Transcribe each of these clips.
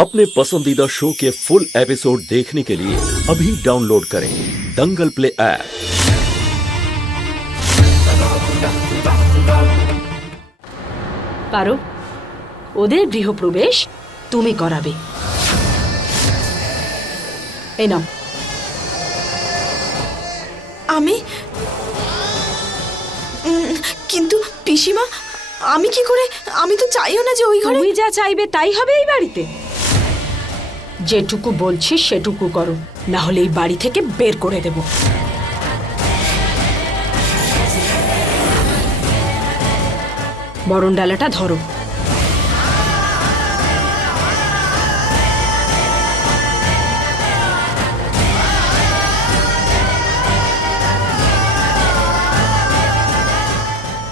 अपने पसंदीदा शो के फुल एपिसोड देखने के लिए अभी डाउनलोड करें दंगल प्ले ऐप। পারো ওদের গৃহপ্রবেশ তুমি করাবে। এই নাও। আমি কিন্তু পিসিমা আমি কি করে, আমি তো চাইও না যে ওই ঘরে। তুমি যা চাইবে তাই হবে এই বাড়িতে। যেটুকু বলছি সেটুকু করো, না হলে এই বাড়ি থেকে বের করে দেব। বরণ ডালাটা ধরো।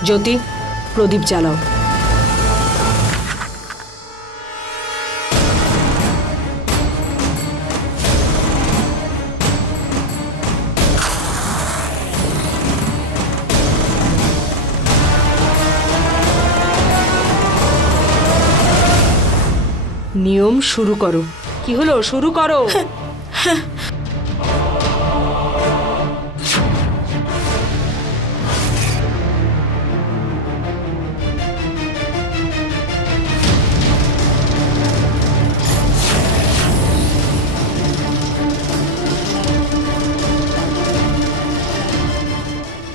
জ্যোতি, প্রদীপ জ্বালাও। নিয়ম শুরু করো। কি হলো, শুরু করো।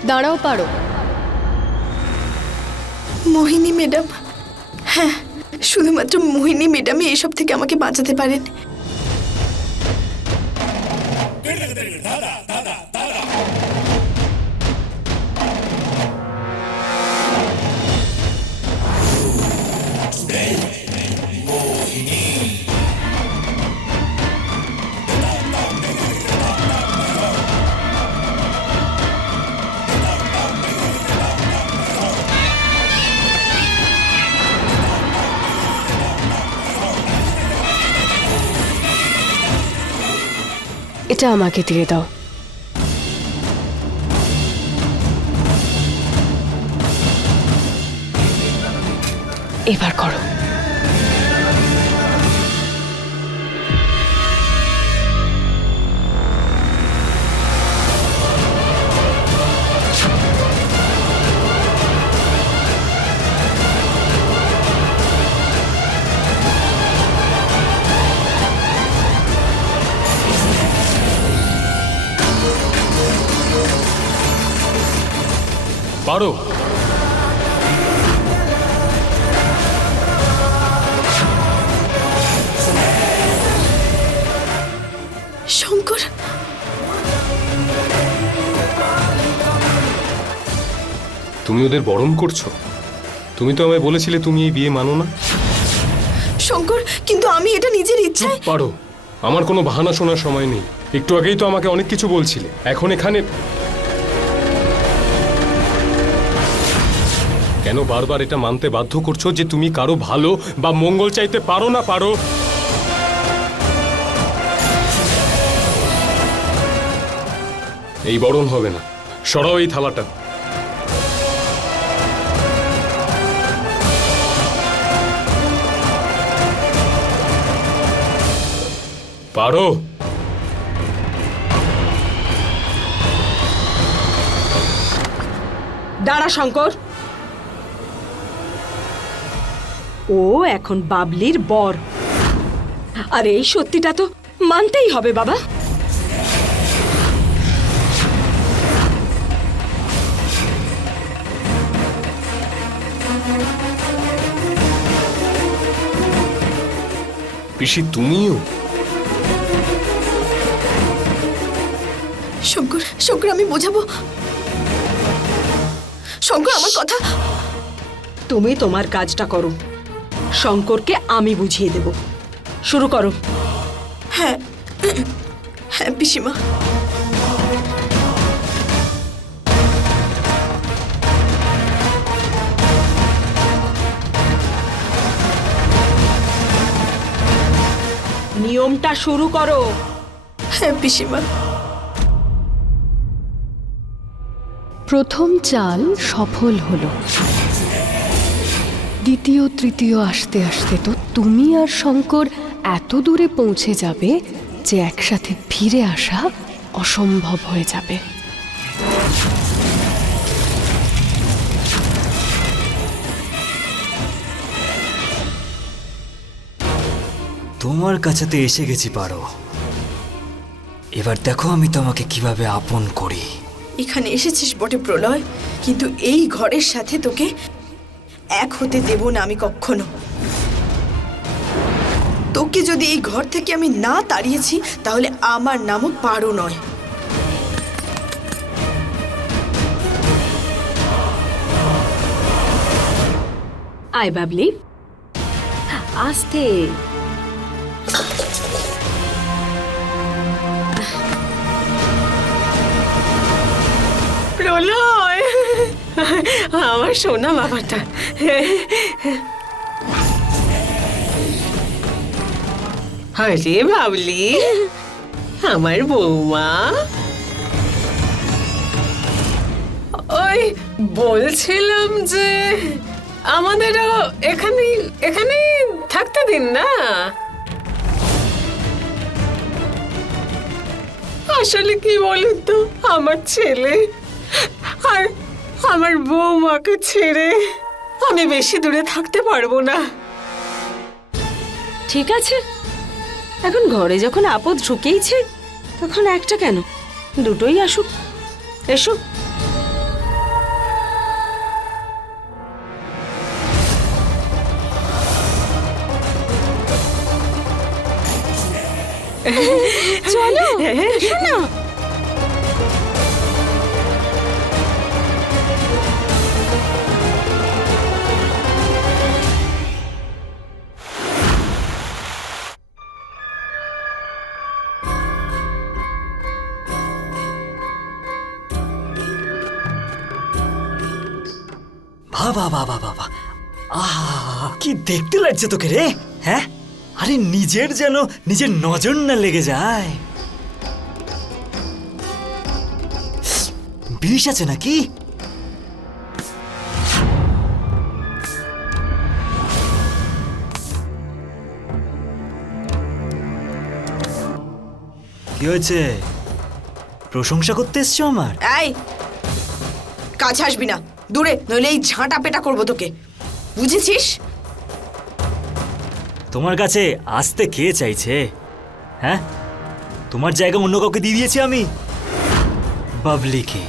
দাঁড়াও পারো। মোহিনী ম্যাডাম, হ্যাঁ শুধুমাত্র মোহিনী ম্যাডামই এসব থেকে আমাকে বাঁচাতে পারেন। এটা আমাকে দিয়ে দাও। এবার করো। পারো। শঙ্কর, তুমি ওদের বরণ করছো? তুমি তো আমায় বলেছিলে তুমি এই বিয়ে মানো না। শঙ্কর, কিন্তু আমি এটা নিজের ইচ্ছায়। পারো, আমার কোনো বাহানা শোনার সময় নেই। একটু আগেই তো আমাকে অনেক কিছু বলছিলে, এখন এখানে কেন বারবার এটা মানতে বাধ্য করছো যে তুমি কারো ভালো বা মঙ্গল চাইতে পারো না? পারো। এই বরণ হবে না, সরাও এই থালাটা। পারো। দাঁড়া শঙ্কর, ও এখন বাবলির বর, আর এই সত্যিটা তো মানতেই হবে বাবা। পিসি তুমিও? শঙ্কর, শঙ্কর আমি বোঝাবো। শঙ্কর আমার কথা। তুমি তোমার কাজটা করো, শঙ্করকে আমি বুঝিয়ে দেব। শুরু করো। হ্যাঁ হ্যাঁ পিসিমা। নিয়মটা শুরু করো। হ্যাঁ পিসিমা। প্রথম চাল সফল হলো, দ্বিতীয় তৃতীয় আসতে আসতে তো তুমি আর শঙ্কর এত দূরে পৌঁছে যাবে যে একসাথে ফিরে আসা অসম্ভব হয়ে যাবে। তোমার কাছে তো এসে গেছি পারো, এবার দেখো আমি তোমাকে কিভাবে আপন করি। এখানে এসেছিস বটে প্রলয়, কিন্তু এই ঘরের সাথে তোকে এক হতে দেব না আমি কখনো। তোকে যদি এই ঘর থেকে আমি না তাড়িয়েছি তাহলে আমার নামও পারো নয়। আয় বাবলি, আস্তে। প্রলয়, আমার সোনা বাবাটা। আরে বাবলি, আমার বৌমা। ওই বলছিলাম যে আমাদেরও এখানে থাকতে দিন না। আসলে কি বলুন তো, আমার ছেলে আর আমার বৌমাকে ছেড়ে আমি বেশি দূরে থাকতে পারবো না। ঠিক আছে, এখন ঘরে যখন আপদ ঢুকেইছে তখন একটা কেন, দুটোই আসুক। এসো। চলো, এসো না। বাবা বাবা বাবা, আহা কি দেখতে লাগছে তোকে রে, হ্যাঁ? আরে নিজের যেন নিজের নজর না লেগে যায়। বিষ আছে নাকি? কি হয়েছে, প্রশংসা করতে এসছো আমার? এই, কাছে আসবি না, দূরে, নইলে এই ঝাঁটা পেটা করবো তোকে, বুঝেছিস? তোমার কাছে আসতে কে চাইছে, হ্যাঁ? তোমার জায়গা অন্য কাউকে দিয়ে দিয়েছি আমি, বাবলিকে।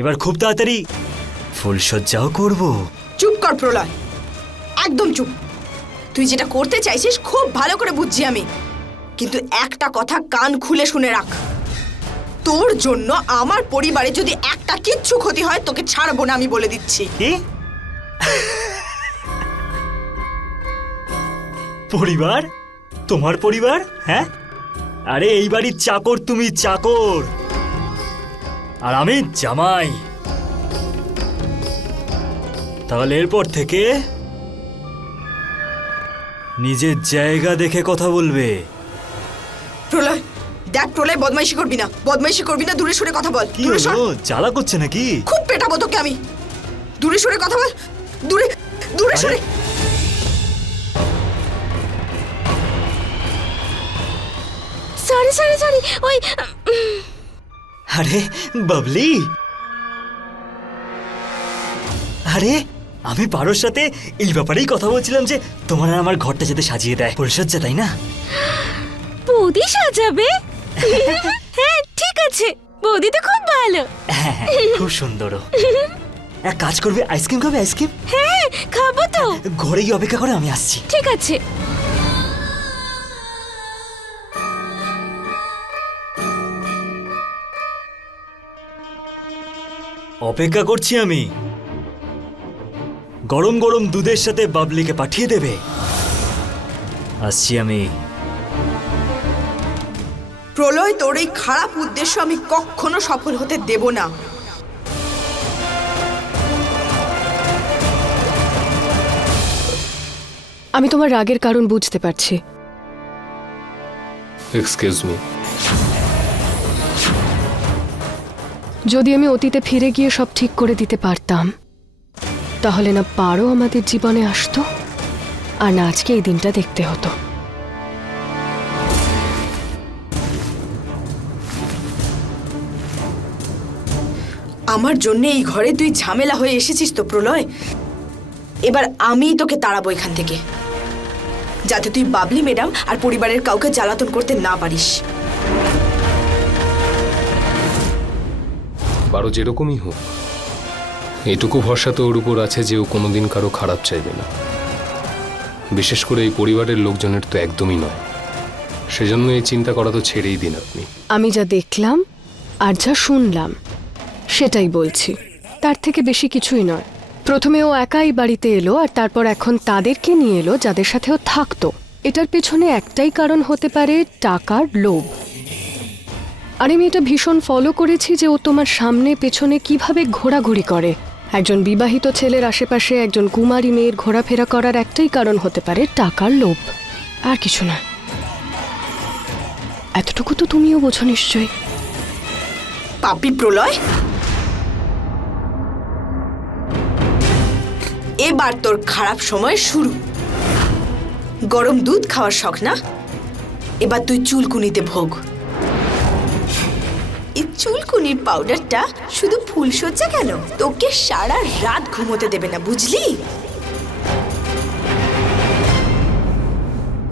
এবার খুব তাড়াতাড়ি ফুলসজ্জাও করব। চুপ কর প্রলয়, একদম চুপ। তুই যেটা করতে চাইছিস খুব ভালো করে বুঝছি আমি, কিন্তু একটা কথা কান খুলে শুনে রাখ, তোর জন্য আমার পরিবারে যদি একটা কিচ্ছু ক্ষতি হয় তোকে ছাড়বো না, আমি বলে দিচ্ছি। কি পরিবার? তোমার পরিবার? হ্যাঁ, আরে এই বাড়ির চাকর তুমি, চাকর, আর আমি জামাই। তাহলে এরপর থেকে নিজের জায়গা দেখে কথা বলবে। প্রলয় দেখ, প্রলয় বদমাইশি করবি না, বদমাইশি করবি না, দূরে সরে কথা বল। কি দূরে সর। হলো, জ্বালা করছে নাকি? খুব পেটাবো তোকে আমি, দূরে সরে কথা বল, দূরে দূরে আরে, সরে। সরি সরি সরি, ওই আরে বাবলি, আরে আমি পারোর সাথে এই ব্যাপারেই কথা বলছিলাম যে তোমার আর আমার ঘরটা যাতে সাজিয়ে দেয়, ফুলসজ্জা, তাই না? বৌদি সাজাবে? হ্যাঁ ঠিক আছে, বৌদি তো খুব ভালো। হ্যাঁ হ্যাঁ, খুব সুন্দর। এক কাজ করবে, আইসক্রিম খাবে? আইসক্রিম? হ্যাঁ খাবো তো। ঘরে গিয়ে অপেক্ষা করে, আমি আসছি। ঠিক আছে। অপেক্ষা করছি আমি। গরম গরম দুধের সাথে বাবলিকে পাঠিয়ে দেবে। আসছি আমি। প্রলয়, তোর এই খারাপ উদ্দেশ্য আমি কখনো সফল হতে দেব না। আমি তোমার রাগের কারণ বুঝতে পারছি। Excuse me. যদি আমি অতীতে ফিরে গিয়ে সব ঠিক করে দিতে পারতাম, তাহলে না পারো আমাদের জীবনে আসতো, আর না আজকে এই দিনটা দেখতে হতো। আমার জন্য এই ঘরে তুই ঝামেলা হয়ে এসেছিস তো প্রলয়। এবার আমিই তোকে তাড়াবো এখান থেকে, যাতে তুই বাবলি ম্যাডাম আর পরিবারের কাউকে জ্বালাতন করতে না পারিস। পারো যেরকমই হোক, এটুকু ভরসা তো ওর উপর আছে যে ও কোনোদিন কারো খারাপ চাইবে না, বিশেষ করে এই পরিবারের লোকজনের তো একদমই নয়। সেজন্য এই চিন্তা করা তো ছেড়েই দিন আপনি। আমি যা দেখলাম আর যা শুনলাম সেটাই বলছি, তার থেকে বেশি কিছুই নয়। প্রথমে ও একাই বাড়িতে এলো আর তারপর এখন তাদেরকে নিয়ে এলো যাদের সাথে ও থাকতো। এটার পেছনে একটাই কারণ হতে পারে, টাকার লোভ। আর আমি এটা ভীষণ ফলো করেছি যে ও তোমার সামনে পেছনে কিভাবে ঘোরাঘুরি করে। একজন বিবাহিত ছেলের আশেপাশে একজন কুমারী মেয়ের ঘোরাফেরা করার একটাই কারণ হতে পারে টাকার লোভ, আর কিছু না। এতটুকু তো তুমিও বোঝো নিশ্চয়ই। পাপি প্রলয়, এবার তোর খারাপ সময় শুরু। গরম দুধ খাওয়ার শখ না? এবার তুই চুলকুনিতে ভোগ। এই চুলকুনির পাউডারটা শুধু ফুলসজ্জা কেন, তোকে সারা রাত ঘুমোতে দেবে না, বুঝলি?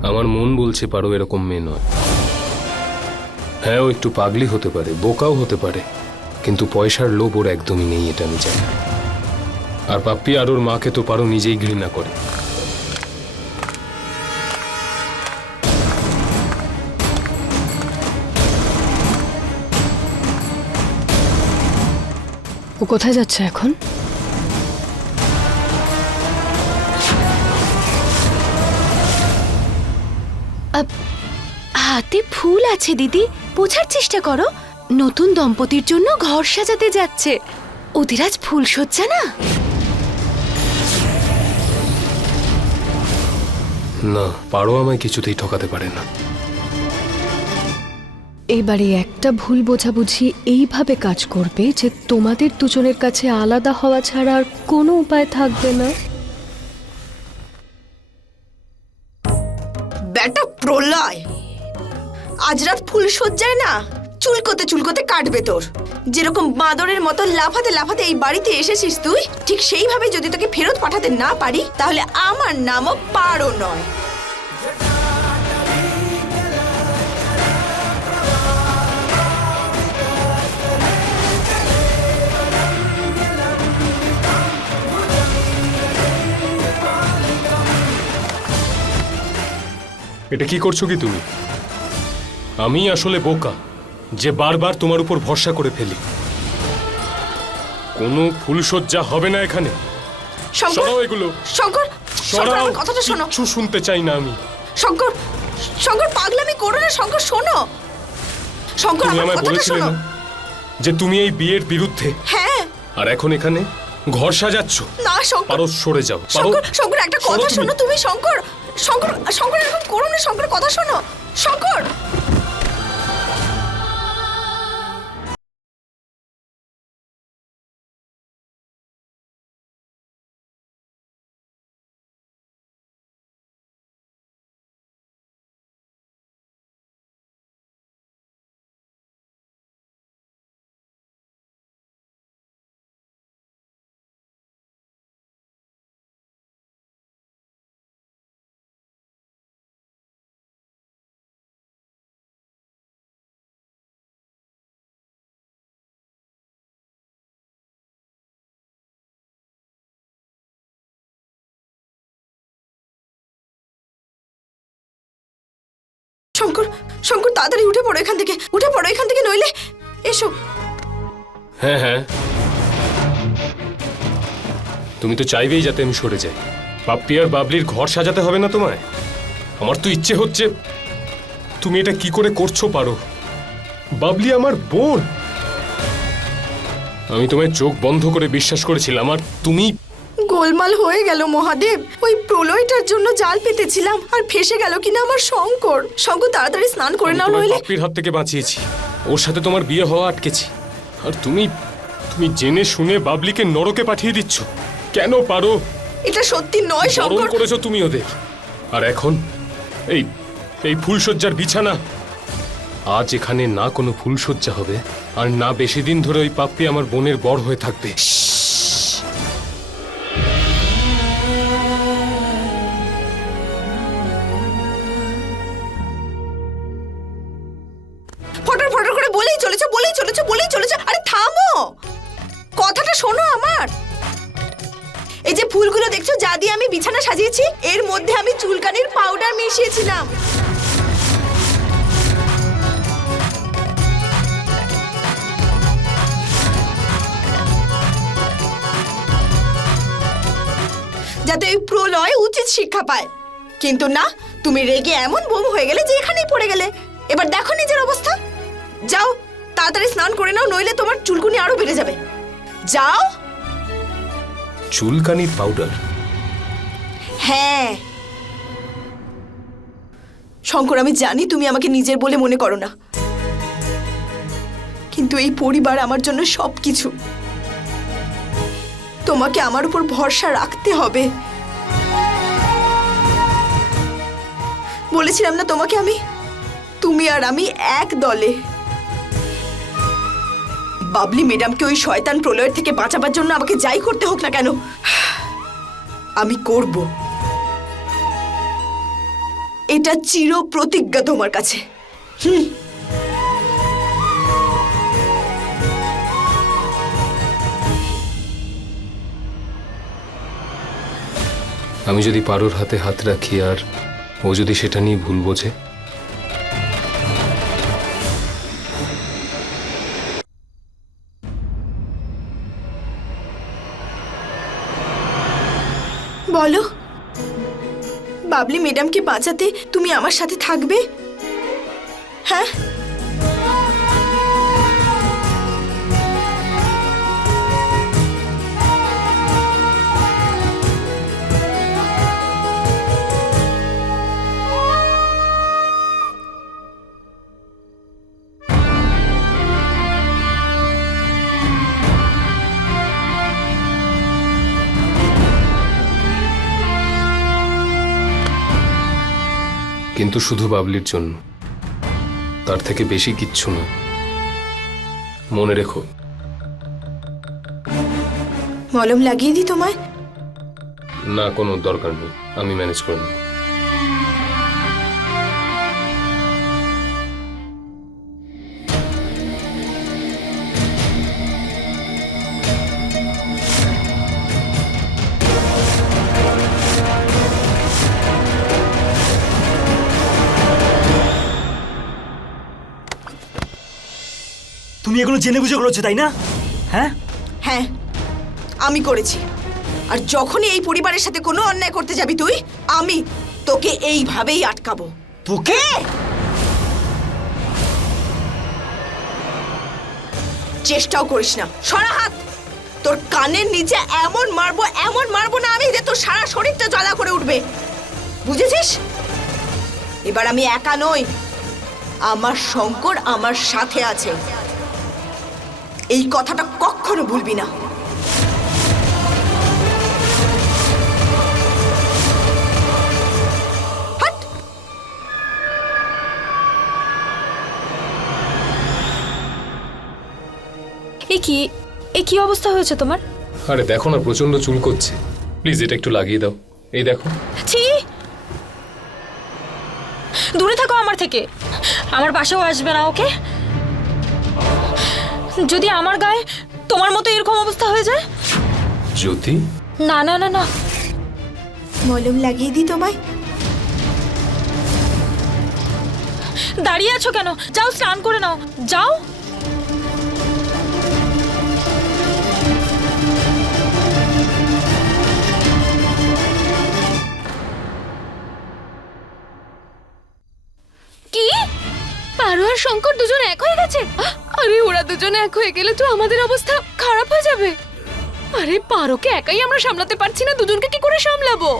আমার মন বলছে পারো এরকম মেয়ে নয়। হ্যাঁ, ও একটু পাগলি হতে পারে, বোকাও হতে পারে, কিন্তু পয়সার লোভ ওর একদমই নেই, এটা আমি জানি। আর পাপ্পি আর ওর মাকে তো পারো নিজেই ঘৃণা করে। ও কোথায় যাচ্ছে এখন? হাতে ফুল আছে দিদি, বোঝার চেষ্টা করো। নতুন দম্পতির জন্য ঘর সাজাতে যাচ্ছে। ওদের আজ ফুল সজ্জা না? না, পারো আমায় কিছুতেই ঠকাতে পারে না। এইবারে একটা ভুল বোঝাবুঝি এইভাবে কাজ করবে যে তোমাদের দুজনের কাছে আলাদা হওয়া ছাড়া আর কোনো উপায় থাকবে না। বেটা প্রলয়, আজ রাত ফুল সজ্জায় না চুলকোতে চুলকোতে কাটবে তোর। যেরকম বাঁদরের মতো লাফাতে লাফাতে এই বাড়িতে এসেছিস তুই, ঠিক সেইভাবে যদি তোকে ফেরত পাঠাতে না পারি তাহলে আমার নামও পারো নয়। এটা কি করছো কি তুমি? আমি আসলে বোকা যে বারবার তোমার উপর ভরসা করে ফেলি। কোনো ফুলসজ্জা হবে না এখানে। শঙ্কর, সরাও এগুলো, শঙ্কর, শঙ্কর, সরাও। আমার কথাটা শোনো। কিচ্ছু শুনতে চাই না আমি। শঙ্কর, শঙ্কর, পাগলামি করো না। শঙ্কর শোনো, শঙ্কর তুমি আমার আমায় কথাটা বলেছিলে শোনো। না যে তুমি এই বিয়ের বিরুদ্ধে, হ্যাঁ, আর এখন এখানে ঘর সাজাচ্ছ। না শঙ্কর, পারো সরে যাও। পারো, শঙ্কর, শঙ্কর একটা সরো কথা তুমি। শোনো তুমি। শঙ্কর, শঙ্কর, শঙ্কর এরকম করো না। শঙ্কর কথা শোনো। শঙ্কর, শঙ্কর, শঙ্কর তাড়াতাড়ি উঠে পড়ো এখান থেকে, উঠে পড়ো এখান থেকে, নইলে এসো। হ্যাঁ হ্যাঁ, তুমি তো চাইবেই যাতে আমি সরে যাই। পাপ্পি আর বাবলির ঘর সাজাতে হবে না তোমায়? আমার তো ইচ্ছে হচ্ছে। তুমি এটা কি করে করছো পারো? বাবলি আমার বোন। আমি তোমায় চোখ বন্ধ করে বিশ্বাস করেছিলাম, আর তুমি। গোলমাল হয়ে গেল মহাদেব। ওই প্রলয়টার জন্য জাল পেতেছিলাম আর ফেসে গেল কিনা আমার শঙ্কর। শঙ্কর তাড়াতাড়ি স্নান করে নাও, নইলে। পাপ্পির হাত থেকে বাঁচিয়েছি, ওর সাথে তোমার বিয়ে হওয়া আটকেছি, আর তুমি তুমি জেনে শুনে বাবলিকে নরকে পাঠিয়ে দিচ্ছ। কেন পারো? এটা সত্যি নয় বরণ শঙ্কর। করেছো তুমি ওদের, আর এখন এই এই ফুলশয্যার বিছানা, আজ এখানে না কোনো ফুলশয্যা হবে আর না বেশি দিন ধরে ওই পাপ্পি আমার বোনের বর হয়ে থাকবে। ফটর ফটর করে বলেই চলেছো। আরে থামো, কথাটা শোনো আমার। এই যে ফুলগুলো দেখছো যা দিয়ে আমি বিছানা সাজিয়েছি, এর মধ্যে আমি চুলকানির পাউডার মিশিয়েছিলাম। যাতে ওই প্রলয় উচিত শিক্ষা পায়। কিন্তু না, তুমি রেগে এমন বোম হয়ে গেলে যে এখানেই পড়ে গেলে। এবার দেখো নিজের অবস্থা। যাও তাড়াতাড়ি স্নান করে নাও, নইলে তোমার চুলকুনি আরো বেড়ে যাবে। যাও। চুলকানির পাউডার? হ্যাঁ শঙ্কর, আমি জানি তুমি আমাকে নিজের বলে মনে করো না, কিন্তু এই পরিবার আমার জন্য সবকিছু। তোমাকে আমার উপর ভরসা রাখতে হবে। বলেছিলাম না তোমাকে আমি, তুমি আর আমি এক দলে। বাবলি ম্যাডামকে ওই শয়তান প্রলয়ের থেকে বাঁচাবার জন্য আমাকে যাই করতে হোক না কেন আমি করব। এটা চির প্রতিজ্ঞা তোমার কাছে। আমি যদি পারোর হাতে হাত রাখি আর ও যদি সেটা নিয়ে ভুল বোঝে? বলো, বাবলি ম্যাডামকে বাঁচাতে তুমি আমার সাথে থাকবে? হ্যাঁ, কিন্তু শুধু বাবলির জন্য, তার থেকে বেশি কিচ্ছু না। মনে রেখো। মলম লাগিয়ে দিই তোমায়? না, কোনো দরকার নেই, আমি ম্যানেজ করে নেব। তুমি এগুলো জেনে বুঝে করেছো তাই না? হ্যাঁ হ্যাঁ আমি করেছি। আর যখনই এই পরিবারের সাথে কোনো অন্যায় করতে যাবি তুই, আমি তোকে এইভাবেই আটকাবো। তোকে? চেষ্টাও করিস না, সরা হাত। তোর কানের নিচে এমন মারবো না আমি যে তোর সারা শরীরটা জ্বালা করে উঠবে, বুঝেছিস? এবার আমি একা নই, আমার শঙ্কর আমার সাথে আছে। এই কথাটা কখনো ভুলবি না। হাট! এ কি অবস্থা হয়েছে তোমার? আরে দেখো না, প্রচন্ড চুল করছে। প্লিজ এটা একটু লাগিয়ে দাও। এই দেখো। ছি, দূরে থাকো আমার থেকে। আমার পাশেও আসবে না, ওকে? যদি আমার গায়ে তোমার মতো এরকম অবস্থা হয়ে যায়। জ্যোতি, না না না না, মলম লাগিয়ে দিই তোমায়? দাঁড়িয়ে আছো কেন? যাও স্নান করে নাও, যাও। কি? পারো আর শঙ্কর দুজন এক হয়ে গেছে? আরে ওরা দুজন এক হয়ে গেলে তো আমাদের অবস্থা খারাপ হয়ে যাবে। আরে পারোকে একাই আমরা সামলাতে পারছি না, দুজনকে কি করে সামলাবো?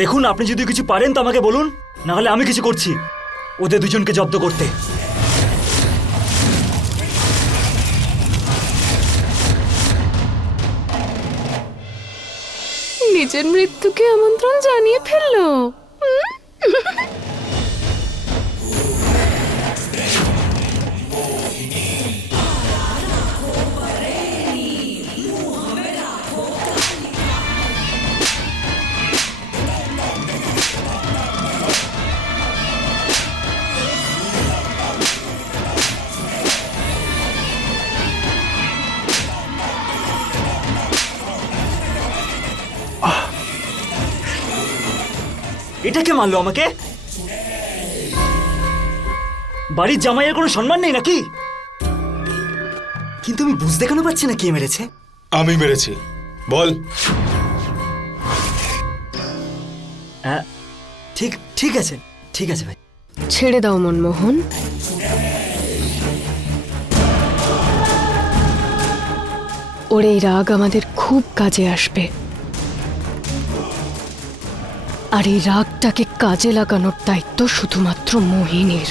দেখুন, আপনি যদি কিছু পারেন তো আমাকে বলুন, না হলে আমি কিছু করছি ওদের দুজনকে জব্দ করতে। নিজের মৃত্যুকে আমন্ত্রণ জানিয়ে ফেললো। এটাকে মারলো আমাকে? বাড়ির জামাইয়ের কোনো সম্মান নেই নাকি? কিন্তু আমি বুঝতে কেন পারছি না কে মেরেছে। আমি মেরেছি, বল। হ্যাঁ, ঠিক আছে, ঠিক আছে ভাই। ছেড়ে দাও মনমোহন। ওর এই রাগ আমাদের খুব কাজে আসবে, আর এই রাগটাকে কাজে লাগানোর দায়িত্ব শুধুমাত্র মোহিনীর।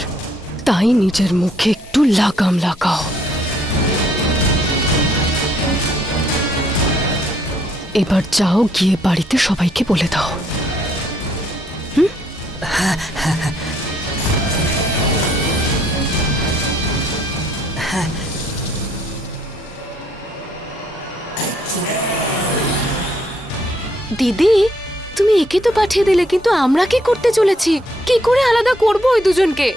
তাই নিজের মুখে একটু লাগাম লাগাও। এবার যাও, গিয়ে বাড়িতে সবাইকে বলে দাও। দিদি, তুমি একে তো পাঠিয়ে দিলে, কিন্তু আমরা কি করতে চলেছি? কি করে আলাদা করব ওই দুজনকে?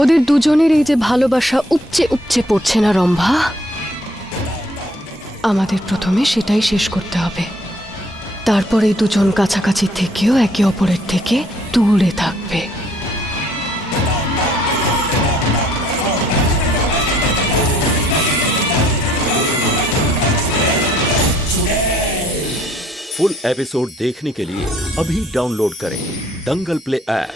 ওদের দুজনের এই যে ভালোবাসা উপচে উপচে পড়ছে না রম্ভা, আমাদের প্রথমে সেটাই শেষ করতে হবে। তারপর এই দুজন কাছাকাছি থেকেও একে অপরের থেকে দূরে থাকবে। फुल एपिसोड देखने के लिए अभी डाउनलोड करें दंगल प्ले ऐप।